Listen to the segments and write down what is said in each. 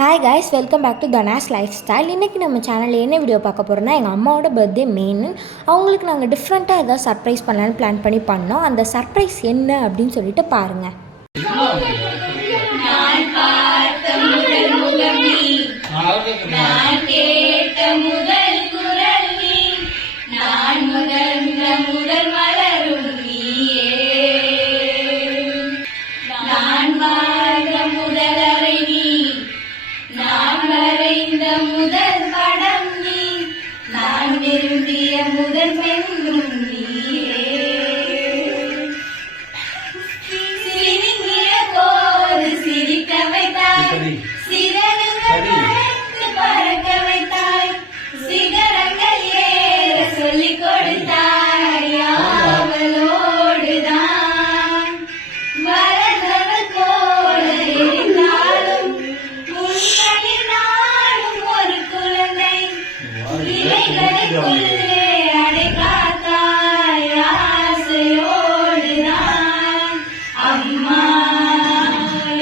Hi guys, welcome back to Dhana's lifestyle. இன்றைக்கி நம்ம சேனலில் என்ன வீடியோ பார்க்க போகிறோன்னா, எங்கள் அம்மாவோட பர்த்டே மெயின். அவங்களுக்கு நாங்கள் டிஃப்ரெண்ட்டாக ஏதாவது சர்ப்ரைஸ் பண்ணலான்னு பிளான் பண்ணோம். அந்த சர்ப்ரைஸ் என்ன அப்படின்னு சொல்லிட்டு பாருங்கள். முதல் படம் நீ, நான் விரும்பிய முதல் பெண்ணும் நீயே. சிரிங்கிய போது சிரிக்க வைத்தாய், சிறகுகள் பறக்க வைத்தாய், சிகரங்கள் ஏற சொல்லிக் கொடுத்தாய். அவளோடுதான் வரதவள் போல இருந்தாலும் இலைகளுக்குள்ளே அடை காத்தாய். ஆசையோடுதான் அம்மா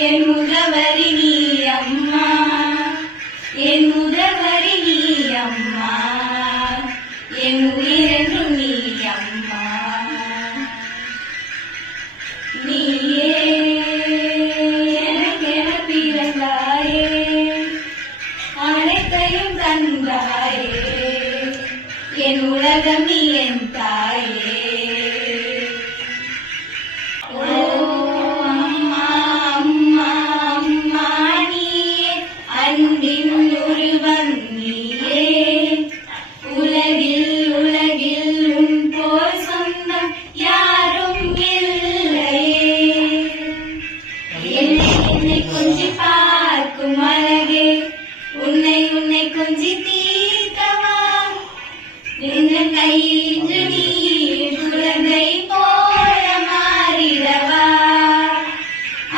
என் முகவரி நீ, அம்மா என் முகவரி நீ, அம்மா என் உயிரென்றும் நீ, அம்மா நீயே எனக்கென பிறந்தாயே, அனைத்தையும் தந்தாயே, என் உலகம் நீ என் தாயே. ஓ அம்மா அம்மா அம்மா நீயே, அன்பின் உருவம் நீயே. உலகில் உலகில் உன் போல் சொந்தம் யாரும் இல்லையே. என்னை என்னை கொஞ்சி பார்க்கும் அழகே, உன்னை உன்னை கொஞ்சி தீர்க்கவா, என் கையில் இன்று நீ குழந்தை போல மாறிடவா.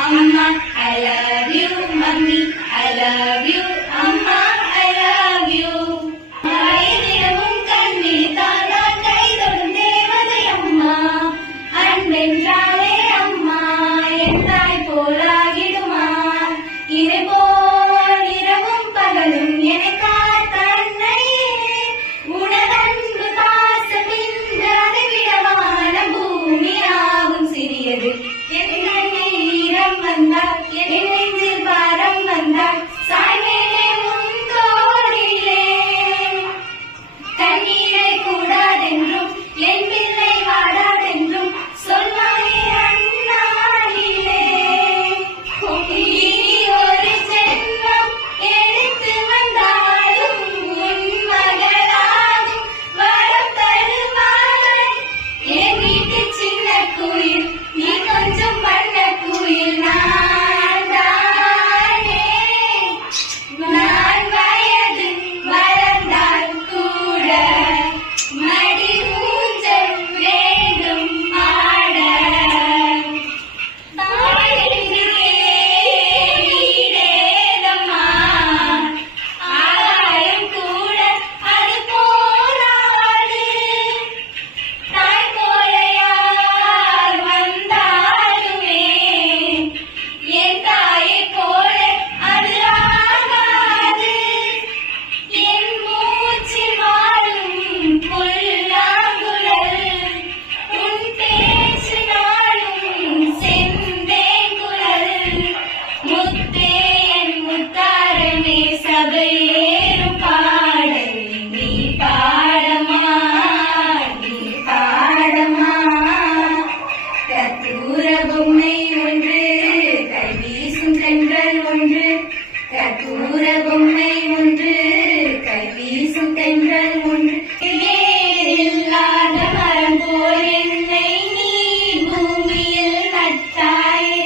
அம்மா I love you, mummy I love you, அம்மா I love you. ஆயிரமும் கண்ணித்தால் நான் கைதொடும் தேவதை அம்மா, அன்பென்றாலே அம்மா என் தாய் போலாகிடுமா. இதை போல் இரவும் பகலும் என்னை காத்த அன்னையே, உனதன்பு பாசமின்றி அதை விடவான பூமியாகும் சிறியது. என் கண்ணில் ஈரம் வந்தால், என் நெஞ்சில் பாரம் வந்தால், சாய்மேலே உன் தோளிலே. கண்ணீரை கூடாதென்றும் என் பிள்ளை வாடாதென்றும் சொல்வாயே அண்ணாடிலே. இனி ஒரு ஜென்மம் எடுத்து வந்தாலும் உன் மகளாகும் வரம் தருவாய். என் வீட்டு சின்ன குயில் நீ கொஞ்சம் பண்ண குயில் நான் தானே. நான் வயது வளர்ந்தால் கூட மடி ஊஞ்சல் வேண்டும் ஆட. தாயென்கிறே வீடேதம்மா, ஆகாயம் கூட அது போராது. தாய் போல யார் வந்தாலுமே என் தாயை போல அது ஆகாது. என் மூச்சில் வாழும் புல்லாங்குழல், உன் பேச்சு நாளும் செந்தேங்குழல். முத்தே என் முத்தாரமே சபையேறும் பாடல் நீ பாடமா, நீ பாடமா. கற்பூர பொம்மை ஒன்று, கை வீசும் தென்றல் ஒன்று. கற்பூர பொம்மை ஒன்று, கை வீசும் தென்றல் ஒன்று. வேரில்லாத மரம் போல் என்னை நீ பூமியில் நட்டாயே.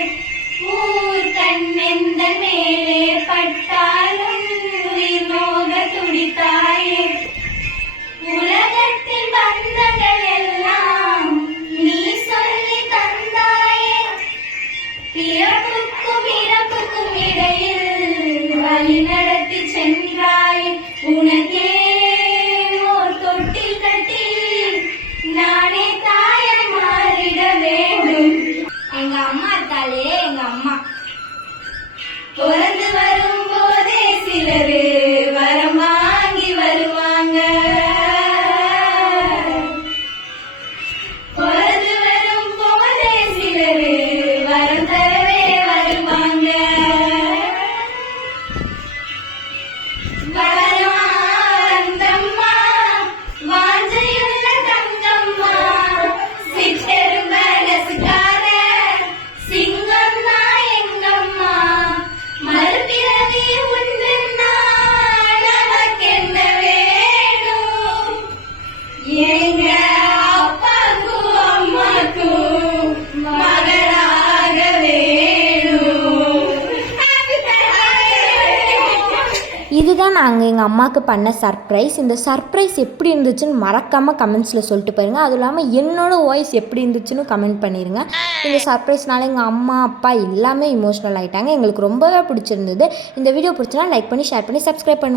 ஊர் கண்ணெந்தன் மேலே பட்டாலும் உயிர் நோக துடித்தாயே. உலகத்தின் பந்தங்கள் எல்லாம் நீ சொல்லி தந்தாயே. பிறப்புக்கும் இறப்புக்கும் இடையில் வழி நடத்தி சென்றாய். உனக்கே ஓர் தொட்டில் கட்டி நானே தாயாய் மாறிட வேண்டும். எங்க அம்மா இருக்காளே, எங்க அம்மா பிறந்து வரும்போதே இதுதான் நாங்கள் எங்கள் அம்மாவுக்கு பண்ண சர்ப்ரைஸ். இந்த சர்ப்ரைஸ் எப்படி இருந்துச்சுன்னு மறக்காமல் கமெண்ட்ஸில் சொல்லிட்டு போயிருங்க. அதுவும் இல்லாமல் என்னோடய வாய்ஸ் எப்படி இருந்துச்சுன்னு கமெண்ட் பண்ணிடுங்க. இந்த சர்ப்ரைஸ்னால எங்கள் அம்மா அப்பா எல்லாமே இமோஷ்னல் ஆகிட்டாங்க. எங்களுக்கு ரொம்பவே பிடிச்சிருந்தது. இந்த வீடியோ பிடிச்சினா லைக் பண்ணி ஷேர் பண்ணி சப்ஸ்கிரைப் பண்ணுங்கள்.